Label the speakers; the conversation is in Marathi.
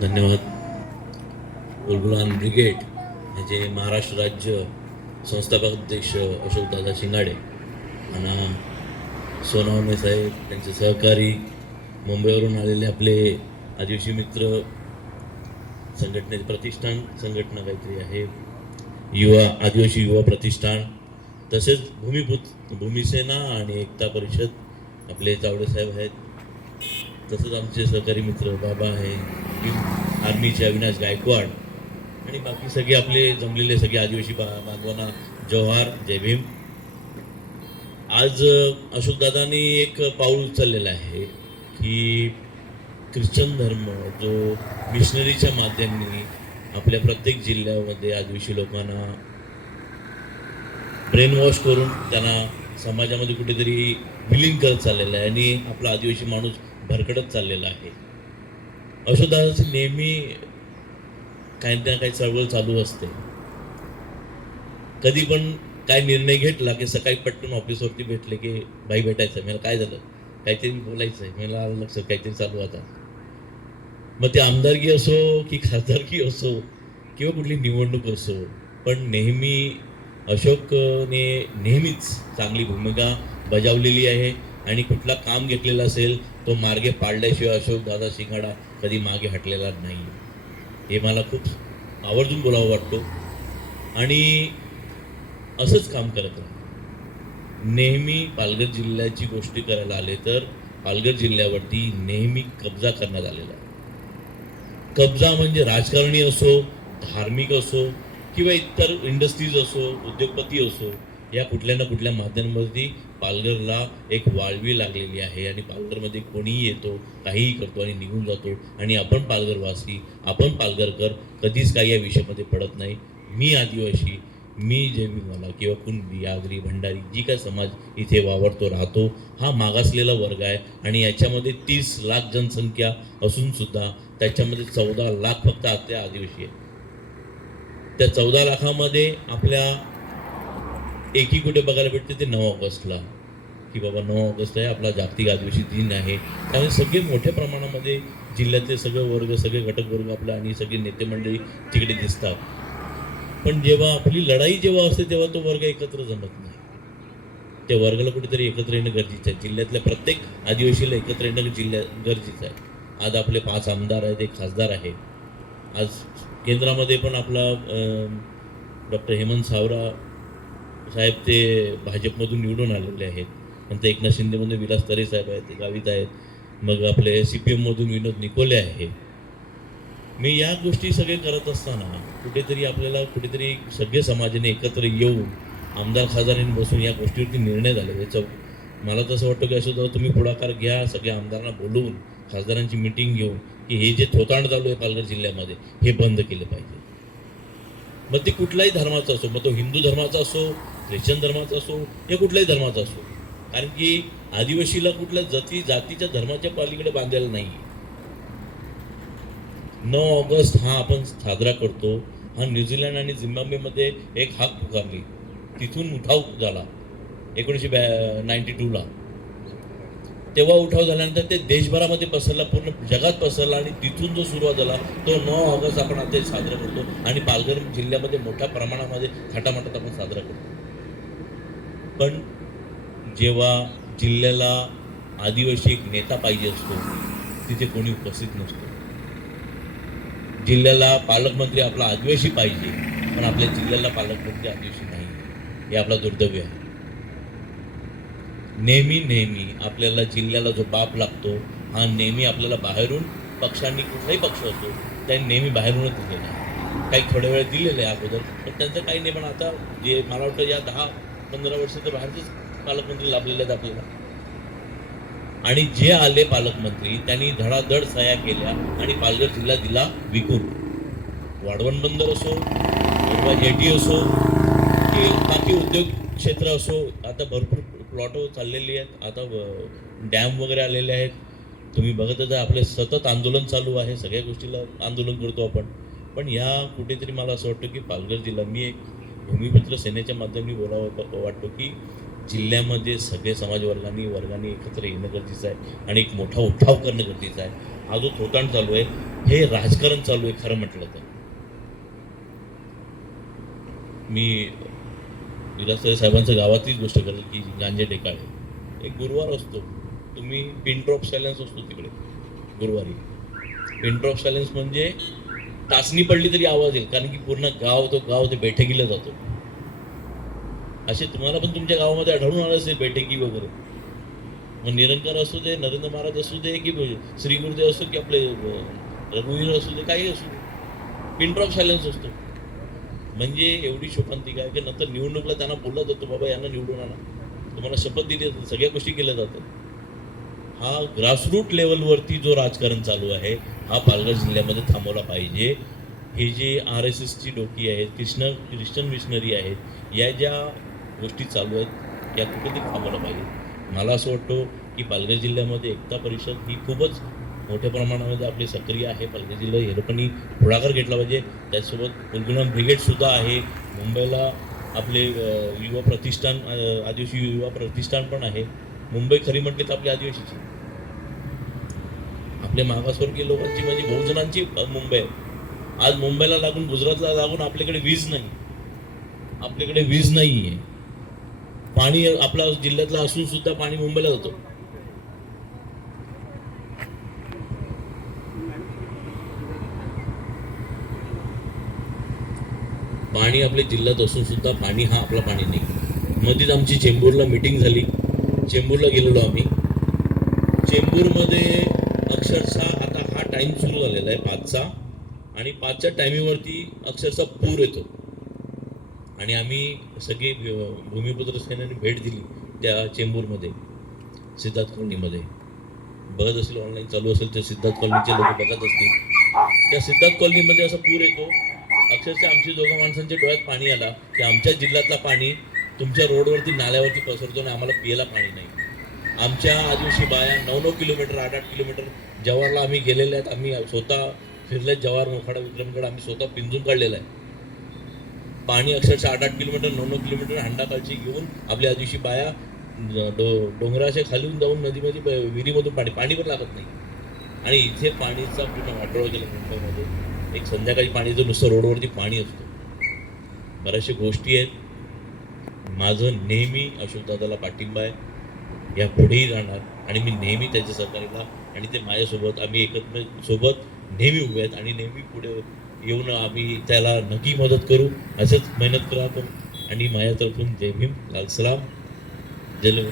Speaker 1: धन्यवाद. उलगुलान ब्रिगेड म्हणजे महाराष्ट्र राज्य संस्थापक अध्यक्ष अशोकदादा शिंगाडे आणि सोनावणे साहेब त्यांचे सहकारी मुंबईवरून आलेले आपले आदिवासी मित्र संघटनेचे प्रतिष्ठान संघटना काहीतरी आहे युवा आदिवासी युवा प्रतिष्ठान तसेच भूमिपुत भूमिसेना आणि एकता परिषद आपले चावडे साहेब आहेत. तसंच आमचे सहकारी मित्र बाबा आहे आर्मीचे अविनाश गायकवाड आणि बाकी सगळे आपले जमलेले सगळे आदिवासी बा बांधवांना जव्हार जय भीम. आज अशोकदादांनी एक पाऊल उचललेलं आहे की ख्रिश्चन धर्म जो मिशनरीच्या माध्यमाने आपल्या प्रत्येक जिल्ह्यामध्ये आदिवासी लोकांना ब्रेन वॉश करून त्यांना समाजामध्ये कुठेतरी विलीन करत चाललेलं आहे आणि आपला आदिवासी माणूस भरकडत चाललेला आहे. अशोकदादाचं नेहमी काही ना काही चळवळ चालू असते. कधी पण काय निर्णय घेतला की सकाळी पटकन ऑफिसवरती भेटले की भाई भेटायचं मला काय झालं? काहीतरी बोलायचं आहे मला आलं लक्षात काहीतरी चालू आता. मग ते आमदारकी असो की खासदारकी असो किंवा कुठली निवडणूक असो पण नेहमी अशोकने नेहमीच चांगली भूमिका बजावलेली आहे आणि कुठला काम घेतलेला असेल तो मार्गे पाडल्याशिवाय अशोक दादा शिंगाडा कधी मागे हटलेला नाही. हे मला खूप आवर्जून बोलावं वाटतो. आणि असंच काम करत राहा. नेहमी पालघर जिल्ह्याची गोष्टी करायला आले तर पालघर जिल्ह्यावरती नेहमी कब्जा करण्यात आलेला आहे. कब्जा म्हणजे राजकारणी असो धार्मिक असो किंवा इतर इंडस्ट्रीज असो उद्योगपती असो या कुठल्या ना कुठल्या माध्यमावरती पालघरला एक वाळवी लागलेली आहे आणि पालघरमध्ये कोणीही येतो काहीही करतो आणि निघून जातो. आणि आपण पालघरवासी आपण पालघरकर कधीच काही या विषयामध्ये पडत नाही. मी आदिवासी मी जे मी मला किंवा कुणबी आगरी भंडारी जी काय समाज इथे वावरतो राहतो हा मागासलेला वर्ग आहे. आणि याच्यामध्ये तीस लाख जनसंख्या असून सुद्धा त्याच्यामध्ये चौदा लाख फक्त आत्या आदिवासी आहे त्या चौदा लाखामध्ये आपल्या एकी कुठे बघायला भेटते ते नऊ ऑगस्टला. की बाबा नऊ ऑगस्ट आहे आपला जागतिक आदिवासी दिन आहे. त्यामुळे सगळे मोठ्या प्रमाणामध्ये जिल्ह्यातले सगळे वर्ग सगळे घटक वर्ग आपले आणि सगळे नेते मंडळी तिकडे दिसतात. पण जेव्हा आपली लढाई जेव्हा असते तेव्हा तो वर्ग एकत्र जमत नाही. त्या वर्गाला कुठेतरी एकत्र येणं गरजेचं आहे. जिल्ह्यातल्या प्रत्येक आदिवासीला एकत्र येणं जिल्ह्या गरजेचं आहे. आज आपले पाच आमदार आहेत एक खासदार आहे. आज केंद्रामध्ये पण आपला डॉक्टर हेमंत सावरा साहेब ते भाजपमधून निवडून आलेले आहेत. नंतर एकनाथ शिंदेमधून विलास तरे साहेब आहेत ते गावित आहेत. मग आपले सी पी एममधून विनोद निकोले आहे. मी या गोष्टी सगळे करत असताना कुठेतरी आपल्याला कुठेतरी सगळे समाजाने एकत्र येऊन आमदार खासदारांनी बसून या गोष्टीवरती निर्णय झाले. याचं मला तसं वाटतं की असं जाऊ तुम्ही पुढाकार घ्या सगळ्या आमदारांना बोलवून खासदारांची मिटिंग घेऊन की हे जे थोतांड चालू आहे पालघर जिल्ह्यामध्ये हे बंद केलं पाहिजे. मग ते कुठल्याही धर्माचा असो मग तो हिंदू धर्माचा असो ख्रिश्चन धर्माचा असो या कुठल्याही धर्माचा असो. कारण की आदिवासीला कुठल्या जाती जातीच्या धर्माच्या पालीकडे बांधायला नाही नऊ ऑगस्ट हा आपण साजरा करतो. हा न्यूझीलंड आणि झिम्बाब्वेमध्ये एक हाक पुकारली. तिथून उठाव झाला. एकोणीसशे ब्या नाईन्टी टूला. तेव्हा उठाव झाल्यानंतर ते देशभरामध्ये पसरला पूर्ण जगात पसरला आणि तिथून जो सुरुवात झाला तो नऊ ऑगस्ट आपण आता साजरा करतो आणि पालघर जिल्ह्यामध्ये मोठ्या प्रमाणामध्ये थाटामाटात आपण साजरा करतो. पण जेव्हा जिल्ह्याला आदिवासी एक नेता पाहिजे असतो तिथे कोणी उपस्थित नसतो. जिल्ह्याला पालकमंत्री आपला आदिवासी पाहिजे पण आपल्या जिल्ह्याला पालकमंत्री आदिवासी नाही. हे आपला दुर्दैव आहे. नेहमी नेहमी आपल्याला जिल्ह्याला जो बाप लागतो हा नेहमी आपल्याला बाहेरून पक्षांनी कुठलाही पक्ष असतो त्यांनी नेहमी बाहेरूनच दिलेला आहे. काही थोड्या वेळ दिलेलं आहे अगोदर पण त्यांचं काही नाही. पण आता जे मला वाटतं या दहा पंधरा वर्ष तर बाहेरचेच पालकमंत्री लाभलेले आहेत आपल्याला. आणि जे आले पालकमंत्री त्यांनी धडाधड सह्या केल्या आणि पालघर जिल्हा दिला विकून. वाढवण बंदर असो किंवा जेटी असो की बाकी उद्योग क्षेत्र असो आता भरपूर प्लॉट चाललेली आहेत. आता डॅम वगैरे आलेले आहेत. तुम्ही बघतच आहे आपले सतत आंदोलन चालू आहे. सगळ्या गोष्टीला आंदोलन करतो आपण. पण ह्या कुठेतरी मला असं वाटतं की पालघर जिल्हा मी एक भूमिपुत्र सेनेच्या माध्यमाने बोलावं वाटतो की जिल्ह्यामध्ये सगळे समाज वर्गांनी वर्गांनी एकत्र येणं गरजेचं आहे आणि एक मोठा उठाव करणं गरजेचं आहे. हा जो थोतांड चालू आहे हे राजकारण चालू आहे खरं म्हटलं तर. मी विलासराव साहेबांचं गावातलीच गोष्ट करेल की गांजे टेकाळे एक गुरुवार असतो. तुम्ही पिन ड्रॉप सायलेन्स असतो तिकडे. गुरुवारी. पिन ड्रॉप सायलेन्स म्हणजे टाचणी पडली तरी आवाज येईल कारण की पूर्ण गाव तो गाव ते बैठकीला जातो. असे तुम्हाला पण तुमच्या गावामध्ये आढळून आलं असेल बैठकी वगैरे. मग निरंकार असू दे नरेंद्र महाराज असू दे की श्री गुरुदेव असो की आपले रघुवीर असू दे काही असू दे. पिन ड्रॉप सायलेन्स असतो. म्हणजे एवढी शोकांतिका आहे की नंतर निवडणुकीला त्यांना बोलला जातो बाबा यांना निवडून आणा. तुम्हाला शपथ दिली जाते सगळ्या गोष्टी केल्या जातात. हा ग्रासरूट लेवलवरती जो राजकारण चालू आहे हा पालघर जिल्ह्यामध्ये थांबवला पाहिजे. हे जे आर एस एसची डोकी आहेत कृष्ण ख्रिश्चन मिशनरी आहेत या ज्या गोष्टी चालू आहेत या कुठेतरी थांबवल्या पाहिजे मला असं वाटतं की पालघर जिल्ह्यामध्ये एकता परिषद ही खूपच मोठ्या प्रमाणामध्ये आपली सक्रिय आहे. पालघर जिल्हा हेरपणी पुढाकार घेतला पाहिजे. त्याचसोबत कुलगुणम ब्रिगेडसुद्धा आहे. मुंबईला आपले युवा प्रतिष्ठान आदिवासी युवा प्रतिष्ठान पण आहे. मुंबई खरी म्हटली तर आपली आदिवासीची. आपल्या मागासवर्गीय लोकांची म्हणजे बहुजनांची मुंबई आहे. आज मुंबईला लागून गुजरातला लागून आपल्याकडे वीज नाही. आपल्याकडे वीज नाही आहे पाणी आपला जिल्ह्यातला असून सुद्धा पाणी मुंबईला जातो. पाणी आपल्या जिल्ह्यात असून सुद्धा पाणी हा आपला पाणी नाही. मध्येच आमची चेंबूरला मिटिंग झाली. चेंबूरला गेलेलो आम्ही. चेंबूरमध्ये अक्षरशः आता हा टाइम सुरू झालेला आहे पाचचा. आणि पाचच्या टायमिंगवरती अक्षरशः पूर येतो. आणि आम्ही सगळी भूमिपुत्र सेनेने भेट दिली त्या चेंबूरमध्ये सिद्धार्थ कॉलनीमध्ये. बघत असेल ऑनलाईन चालू असेल तर सिद्धार्थ कॉलनीचे लोक बघत असतील. त्या सिद्धार्थ कॉलनीमध्ये असा पूर येतो. अक्षरशः आमची दोघं माणसांच्या डोळ्यात पाणी आला की आमच्या जिल्ह्यातला पाणी तुमच्या रोडवरती नाल्यावरती पसरतो आणि आम्हाला पियाला पाणी नाही. आमच्या आदिवासी बाया नऊ नऊ किलोमीटर आठ आठ किलोमीटर जवाहरला आम्ही गेलेले आहेत. आम्ही स्वतः फिरले जवाहर मोखाडा विक्रमगड आम्ही स्वतः पिंजून काढलेलं आहे. पाणी अक्षरशः आठ आठ किलोमीटर नऊ नऊ किलोमीटर हंडाकाळची घेऊन आपल्या आदिवासी बाया डो डोंगराच्या खालून जाऊन नदीमध्ये विहिरीमधून पाणी पाणी पण लागत नाही. आणि इथे पाणीचा पूर्ण वाटोळा गेला मुंबईमध्ये. एक संध्याकाळी पाणीचं नुसतं रोडवरती पाणी असतं. बऱ्याचशा गोष्टी आहेत. माझं नेहमी अशोकदादाला पाठिंबा आहे. या पुढेही राहणार. आणि मी नेहमी त्याच्या सहकार्याला आणि ते माझ्यासोबत आम्ही एकत्र सोबत नेहमी उभे आहेत आणि नेहमी पुढे येऊन आम्ही त्याला नक्की मदत करू. असंच मेहनत करू आपण. आणि माझ्यातर्फून जय भीम. लाल सलाम. जय